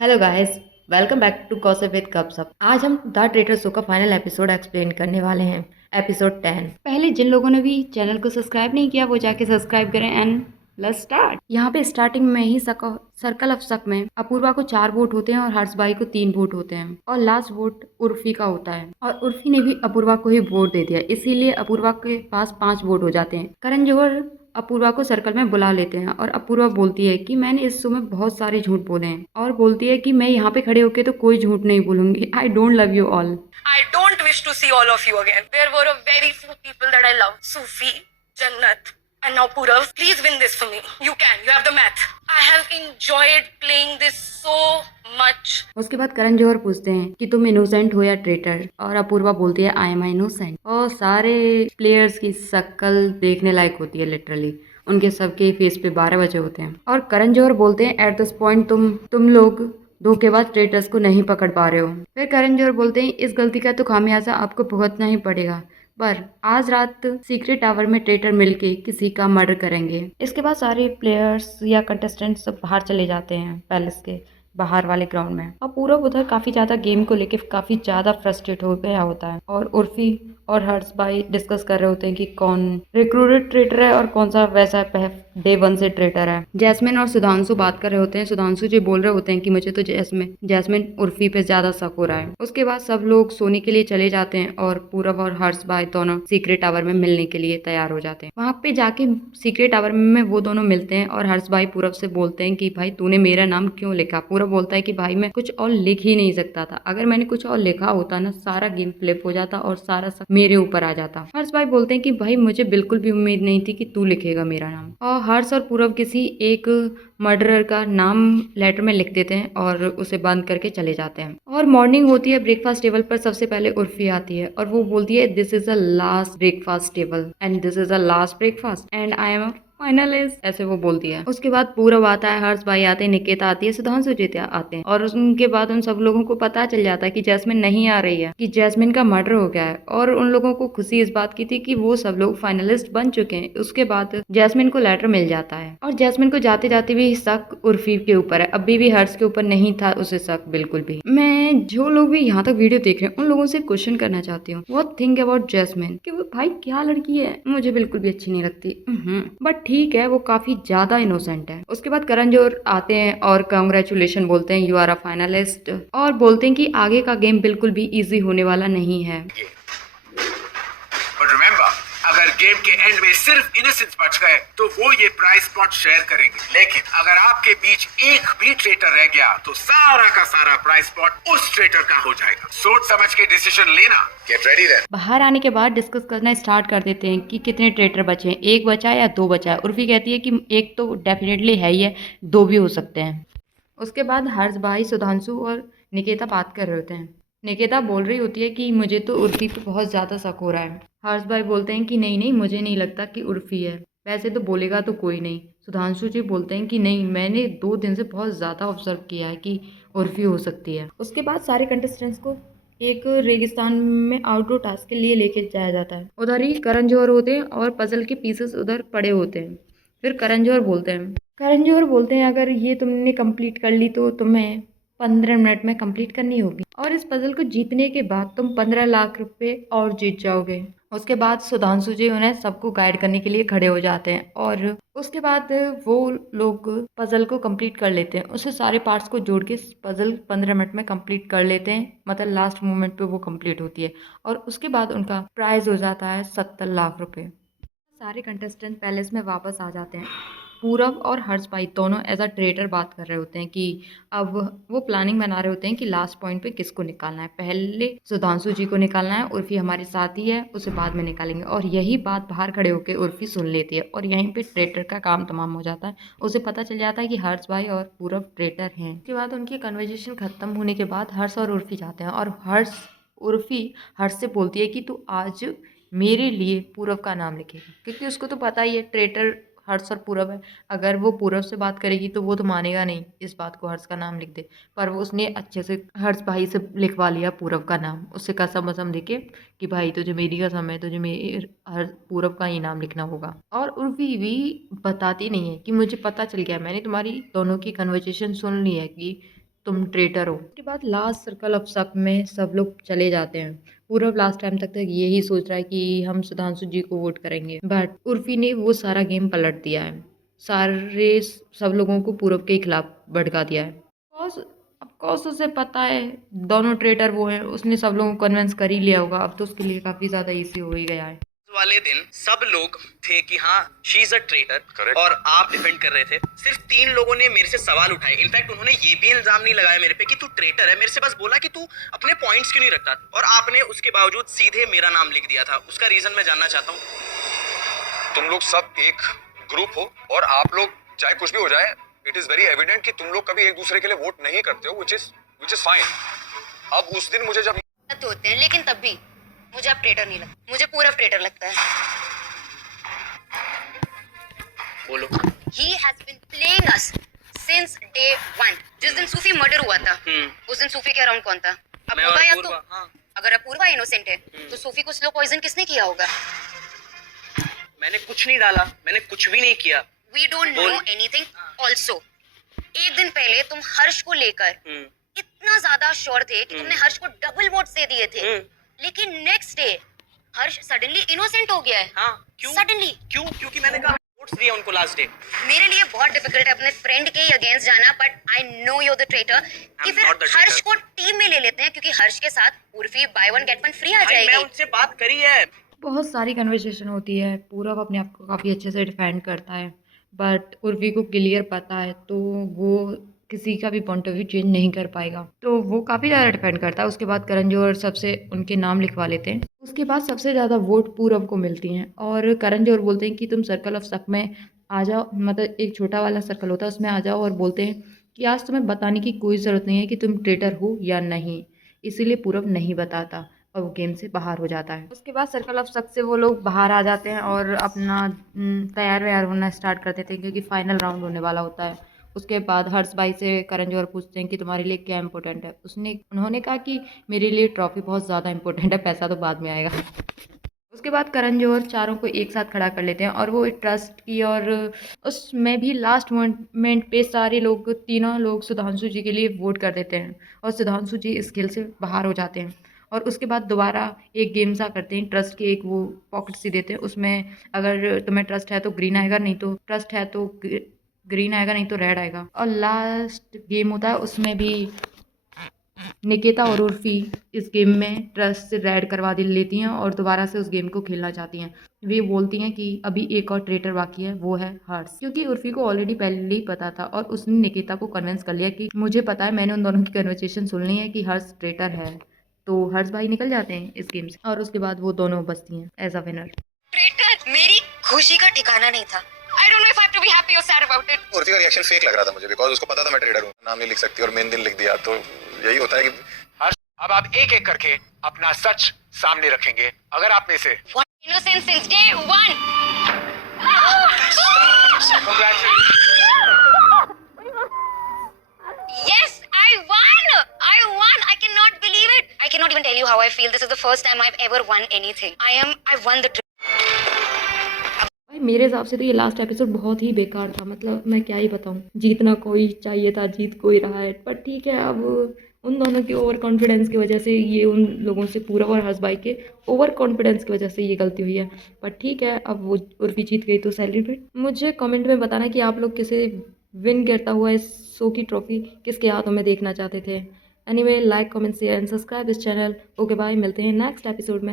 Hello guys, welcome back to gossip with Gapshap. आज हम the traitor show का final episode explain करने वाले हैं, एपिसोड 10। पहले जिन लोगों ने भी चैनल को सब्सक्राइब नहीं किया वो जाके सब्सक्राइब करें एंड लेट्स स्टार्ट। यहाँ पे स्टार्टिंग में ही सर्कल ऑफ शक में अपूर्वा को 4 वोट होते हैं और हर्ष भाई को 3 वोट होते हैं और लास्ट वोट उर्फी का होता है और उर्फी ने भी अपूर्वा को ही वोट दे दिया, इसीलिए अपूर्वा के पास 5 वोट हो जाते हैं। करण जौहर अपूर्वा को सर्कल में बुला लेते हैं और अपूर्वा बोलती है कि मैंने इस शो में बहुत सारे झूठ बोले हैं और बोलती है कि मैं यहाँ पे खड़े होके तो कोई झूठ नहीं बोलूंगी। I don't love you all. I don't wish to see all of you again. There were a very few people that I love. Sufi, Jannat, and now Purav. Please win this for me. You can. You have the math. I have enjoyed playing this so much. उसके बाद करण जौहर पूछते हैं कि तुम innocent हो या traitor, और अपूर्वा बोलती है आई एम इनोसेंट। और सारे प्लेयर्स की शक्ल देखने लायक होती है, लिटरली उनके सबके फेस पे 12 बजे होते हैं। और करण जौहर बोलते हैं एट दिस पॉइंट तुम लोग धोखेबाज ट्रेटर्स को नहीं पकड़ पा रहे हो। फिर करण जौहर बोलते हैं इस गलती का तो खामियाजा आपको भुगतना ही पड़ेगा, पर आज रात सीक्रेट टावर में ट्रेटर मिलके किसी का मर्डर करेंगे। इसके बाद सारे प्लेयर्स या कंटेस्टेंट सब बाहर चले जाते हैं पैलेस के बाहर वाले ग्राउंड में। और पूरब उधर काफी ज्यादा गेम को लेके काफी ज्यादा फ्रस्ट्रेट हो गया होता है और उर्फी और हर्ष भाई डिस्कस कर रहे होते हैं कि कौन रिक्रूटेड ट्रेटर है और कौन सा वैसा डे 1 से ट्रेटर है। जैस्मिन और सुधांशु बात कर रहे होते हैं। सुधांशु जी बोल रहे होते हैं कि मुझे तो जैस्मिन उर्फी पे ज्यादा शक हो रहा है। उसके बाद सब लोग सोने के लिए चले जाते हैं और पूरब और हर्ष भाई दोनों सीक्रेट टावर में मिलने के लिए तैयार हो जाते हैं। वहां पे जाके सीक्रेट टावर में वो दोनों मिलते हैं और हर्ष भाई पूरब से बोलते हैं कि भाई तूने मेरा नाम क्यों लिखा। पूरब बोलता है कि भाई मैं कुछ और लिख ही नहीं सकता था, अगर मैंने कुछ और लिखा होता ना सारा गेम फ्लिप हो जाता और सारा सब मेरे ऊपर आ जाता। हर्ष भाई बोलते हैं कि भाई मुझे बिल्कुल भी उम्मीद नहीं थी कि तू लिखेगा मेरा नाम। और हर्ष और पूरब किसी एक मर्डरर का नाम लेटर में लिख देते हैं और उसे बंद करके चले जाते हैं। और मॉर्निंग होती है, ब्रेकफास्ट टेबल पर सबसे पहले उर्फी आती है और वो बोलती है this is a last breakfast table and this is a last breakfast and I am finalist, ऐसे वो बोलती है। उसके बाद पूरब आता है, हर्ष भाई आते हैं, निकेता आती है, सुधांशु जी आते हैं और उनके बाद उन सब लोगों को पता चल जाता है कि जैस्मिन नहीं आ रही है, कि जैस्मिन का मर्डर हो गया है। और उन लोगों को खुशी इस बात की थी कि वो सब लोग फाइनलिस्ट बन चुके हैं। उसके बाद जैस्मिन को लेटर मिल जाता है और जैस्मिन को जाते जाते भी शक उर्फी के ऊपर है, अभी भी हर्ष के ऊपर नहीं था उसे शक बिल्कुल भी। मैं जो लोग भी यहाँ तक वीडियो देख रहे हैं उन लोगों से क्वेश्चन करना चाहती हूँ, व्हाट थिंक अबाउट जैस्मिन, कि वो भाई क्या लड़की है, मुझे बिल्कुल भी अच्छी नहीं लगती। बट ठीक है, वो काफी ज्यादा इनोसेंट है। उसके बाद करण जौहर आते हैं और कांग्रेचुलेशन बोलते हैं, यू आर अ फाइनलिस्ट, और बोलते हैं कि आगे का गेम बिल्कुल भी इजी होने वाला नहीं है। But remember, अगर गेम के एंड में सिर्फ इनोसेंस बच गए तो वो ये प्राइस स्पॉट शेयर करेंगे, लेकिन अगर आपके बीच एक भी ट्रेटर रह गया तो सारा का सारा प्राइस स्पॉट उस ट्रेटर का हो जाएगा। सोच समझ के डिसीजन लेना। Get ready then. बाहर आने के बाद डिस्कस करना स्टार्ट कर देते हैं कि कितने ट्रेटर बचे हैं, एक बचा है या 2 बचा है। उर्फी कहती है कि एक तो डेफिनेटली है ही है, 2 भी हो सकते हैं। उसके बाद हर्ष भाई, सुधांशु और निकेता बात कर रहे होते हैं। निकेता बोल रही होती है कि मुझे तो उर्फी पे बहुत ज़्यादा शक हो रहा है। हर्ष भाई बोलते हैं कि नहीं नहीं, मुझे नहीं लगता कि उर्फी है, वैसे तो बोलेगा तो कोई नहीं। सुधांशु जी बोलते हैं कि नहीं, मैंने 2 दिन से बहुत ज़्यादा ऑब्जर्व किया है कि उर्फी हो सकती है। उसके बाद सारे कंटेस्टेंट्स को एक रेगिस्तान में आउटडोर टास्क के लिए लेके जाया जाता है। उधर ही करण जौहर होते हैं और पजल के पीसेस उधर पड़े होते हैं। फिर करण जौहर बोलते हैं अगर ये तुमने कंप्लीट कर ली तो तुम्हें 15 मिनट में कंप्लीट करनी होगी और इस पजल को जीतने के बाद तुम 15 लाख रुपए और जीत जाओगे। उसके बाद सुधांशु जी उन्हें सबको गाइड करने के लिए खड़े हो जाते हैं और उसके बाद वो लोग पजल को कंप्लीट कर लेते हैं। उसे सारे पार्ट्स को जोड़ के पजल 15 मिनट में कंप्लीट कर लेते हैं, मतलब लास्ट मोमेंट पे वो कंप्लीट होती है और उसके बाद उनका प्राइज हो जाता है 70 लाख रुपए। सारे कंटेस्टेंट पैलेस में वापस आ जाते हैं। पूरब और हर्ष भाई दोनों एज अ ट्रेडर बात कर रहे होते हैं कि अब वो प्लानिंग बना रहे होते हैं कि लास्ट पॉइंट पे किसको निकालना है। पहले सुधांशु जी को निकालना है, उर्फी हमारे साथ ही है, उसे बाद में निकालेंगे। और यही बात बाहर खड़े होकर उर्फी सुन लेती है और यहीं पे ट्रेडर का काम तमाम हो जाता है। उसे पता चल जाता है कि हर्ष भाई और पूरब ट्रेडर हैं। उसके बाद उनकी कन्वर्जेशन खत्म होने के बाद हर्ष और उर्फी जाते हैं और उर्फी हर्ष से बोलती है कि तू आज मेरे लिए पूरब का नाम लिखेगी, क्योंकि उसको तो पता ही है ट्रेटर हर्ष और पूरब है। अगर वो पूरब से बात करेगी तो वो तो मानेगा नहीं इस बात को, हर्ष का नाम लिख दे। पर वो उसने अच्छे से हर्ष भाई से लिखवा लिया पूरब का नाम, उससे कसम वसम देके कि भाई तुझे मेरी कसम है, तुझे मेरे हर पूरब का ही नाम लिखना होगा। और उर्फी भी बताती नहीं है कि मुझे पता चल गया, मैंने तुम्हारी दोनों की कन्वर्सेशन सुन ली है कि तुम ट्रेटर हो। उसके बाद लास्ट सर्कल ऑफ शक में सब लोग चले जाते हैं। पूरब लास्ट टाइम तक यही सोच रहा है कि हम सुधांशु जी को वोट करेंगे, बट उर्फी ने वो सारा गेम पलट दिया है। सब लोगों को पूरब के खिलाफ भड़का दिया है। ऑफकोर्स उसे पता है दोनों ट्रेटर वो हैं, उसने सब लोगों को कन्विंस कर ही लिया होगा। अब तो उसके लिए काफी ज्यादा इजी हो ही गया है। वाले दिन सब लोग थे कि हाँ शी इज अ ट्रेटर और आप डिफेंड कर रहे थे। सिर्फ 3 लोगों ने मेरे से सवाल उठाए। इनफैक्ट उन्होंने ये भी इल्जाम नहीं लगाया मेरे पे कि तू ट्रेटर है, मेरे से बस बोला कि तू अपने पॉइंट्स क्यों नहीं रखता, और आपने उसके बावजूद सीधे मेरा नाम लिख दिया था। उसका रीजन मैं जानना चाहता हूँ। तुम लोग सब एक ग्रुप हो और आप लोग चाहे कुछ भी हो जाए, इट इज वेरी एविडेंट कि तुम लोग कभी एक दूसरे के लिए वोट नहीं करते हो, which is fine। अब उस दिन मुझे जब होते हैं, लेकिन तब भी मुझे अब ट्रेटर नहीं लगता, मुझे पूरा ट्रेटर लगता है। बोलो। He has been playing us since day one। जिस दिन सूफी मर्डर हुआ था, उस दिन सूफी के अराउंड कौन था? मैं और अपूर्वा या अपूर्वा, तो हाँ। अगर अपूर्वा इनोसेंट है तो सूफी को स्लो पॉइजन किसने किया होगा? मैंने कुछ नहीं डाला, मैंने कुछ भी नहीं किया। We don't know anything also। एक दिन पहले तुम हर्ष को लेकर इतना ज्यादा श्योर थे कि तुमने हर्ष को डबल वोट्स दे दिए थे, लेकिन नेक्स्ट डे हर्ष सडनली इनोसेंट हो गया है। हाँ, क्यों? सडनली क्यों? क्योंकि मैंने कहा वोट्स दिया उनको लास्ट डे। मेरे लिए बहुत डिफिकल्ट है अपने फ्रेंड के अगेंस्ट जाना, but I know you the traitor. कि I'm फिर not the हर्ष traitor। को टीम में ले लेते हैं, क्योंकि हर्ष के साथ Urfi buy one get one free आ भाई मैं जाएगी। उनसे बात करी है। बहुत सारी कन्वर्सेशन होती है, पूरब अपने आप को काफ़ी अच्छे से डिफेंड करता है, बट उर्वी को क्लियर पता है तो वो किसी का भी पॉइंट ऑफ व्यू चेंज नहीं कर पाएगा, तो वो काफ़ी ज़्यादा डिपेंड करता है। उसके बाद करण जौहर सबसे उनके नाम लिखवा लेते हैं। उसके बाद सबसे ज़्यादा वोट पूरब को मिलती हैं और करण जौहर बोलते हैं कि तुम सर्कल ऑफ शक में आ जाओ, मतलब एक छोटा वाला सर्कल होता है उसमें आ जाओ, और बोलते हैं कि आज तुम्हें बताने की कोई ज़रूरत नहीं है कि तुम ट्रेटर हो या नहीं, इसीलिए पूरब नहीं बताता और वो गेम से बाहर हो जाता है। उसके बाद सर्कल ऑफ शक से वो लोग बाहर आ जाते हैं और अपना तैयार व्यार होना स्टार्ट कर देते हैं, क्योंकि फाइनल राउंड होने वाला होता है। उसके बाद हर्ष भाई से करण जौहर पूछते हैं कि तुम्हारे लिए क्या इंपॉर्टेंट है। उन्होंने कहा कि मेरे लिए ट्रॉफी बहुत ज़्यादा इंपॉर्टेंट है, पैसा तो बाद में आएगा। उसके बाद करण जौहर चारों को एक साथ खड़ा कर लेते हैं और वो ट्रस्ट की, और उसमें भी लास्ट मोमेंट पे सारे लोग, तीनों लोग सुधांशु जी के लिए वोट कर देते हैं और सुधांशु जी इस खेल से बाहर हो जाते हैं। और उसके बाद दोबारा एक गेम सा करते हैं, ट्रस्ट की एक वो पॉकेट सी देते हैं, उसमें अगर तुम्हें ट्रस्ट है तो ग्रीन आएगा, नहीं तो ट्रस्ट है तो ग्रीन आएगा, नहीं तो रेड आएगा। और लास्ट गेम होता है, उसमें भी निकिता और उर्फी इस गेम में ट्रस्ट से रेड करवा लेती हैं और दोबारा से उस गेम को खेलना चाहती हैं। वे बोलती हैं कि अभी एक और ट्रेटर बाकी है, वो है हर्ष, क्योंकि उर्फी को ऑलरेडी पहले ही पता था और उसने निकिता को कन्विंस कर लिया कि मुझे पता है, मैंने उन दोनों की कन्वर्सेशन सुन ली है कि हर्ष ट्रेटर है। तो हर्ष भाई निकल जाते हैं इस गेम से और उसके बाद वो दोनों बचती हैं एज अ विनर। ट्रेटर मेरी खुशी का ठिकाना नहीं था। I don't know if I have to be happy or sad about it. Urfi का रिएक्शन फेक लग रहा था मुझे, बिकॉज उसको पता था मैं ट्रेडर हूँ, नाम नहीं लिख सकती और मेन दिन लिख दिया। तो यही होता है कि अब आप एक एक करके अपना सच सामने रखेंगे। अगर आप में से Innocent since day one। Yes, I won! I won! I cannot believe it! I cannot even tell you how I feel. This is the first time I've ever won anything. I won the भाई मेरे हिसाब से तो ये last episode बहुत ही बेकार था, मतलब मैं क्या ही बताऊँ। जीतना कोई चाहिए था, जीत कोई रहा है, पर ठीक है। अब उन दोनों के ओवर कॉन्फिडेंस की वजह से, ये उन लोगों से पूरब और हर्ष भाई के ओवर कॉन्फिडेंस की वजह से ये गलती हुई है, पर ठीक है। अब वो उर्फी जीत गई तो सेलिब्रेट। मुझे कमेंट में बताना कि आप लोग किसे विन करता हुआ इस शो की ट्रॉफी किसके हाथों में देखना चाहते थे। Anyway, like, comment, share and subscribe इस चैनल। ओके बाय, मिलते हैं नेक्स्ट एपिसोड में।